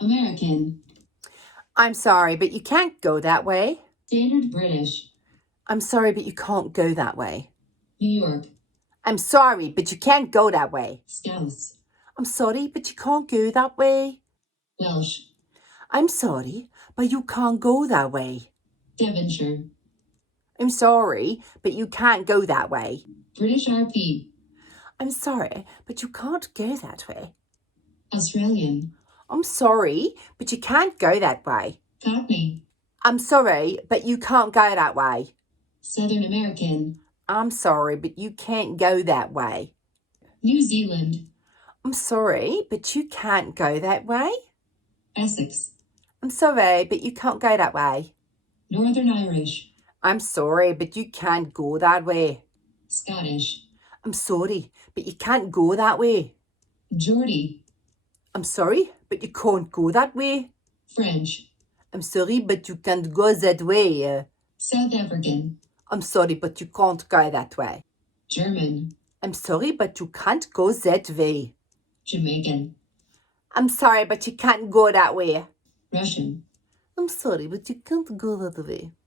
American. I'm sorry, but you can't go that way. Standard British. I'm sorry, but you can't go that way. New York. I'm sorry, but you can't go that way. Scouse. I'm sorry, but you can't go that way. Welsh. I'm sorry, but you can't go that way. Devonshire. I'm sorry, but you can't go that way. British RP. I'm sorry, but you can't go that way. Australian. I'm sorry, but you can't go that way. Cockney. I'm sorry, but you can't go that way. Southern American. I'm sorry, but you can't go that way. New Zealand. I'm sorry, but you can't go that way. Essex. I'm sorry, but you can't go that way. Northern Irish. I'm sorry, but you can't go that way. Scottish. I'm sorry, but you can't go that way. Geordie. I'm sorry, but you can't go that way. French. I'm sorry, but you can't go that way. South African. I'm sorry, but you can't go that way. German. I'm sorry, but you can't go that way. Jamaican. I'm sorry, but you can't go that way. Russian. I'm sorry, but you can't go that way.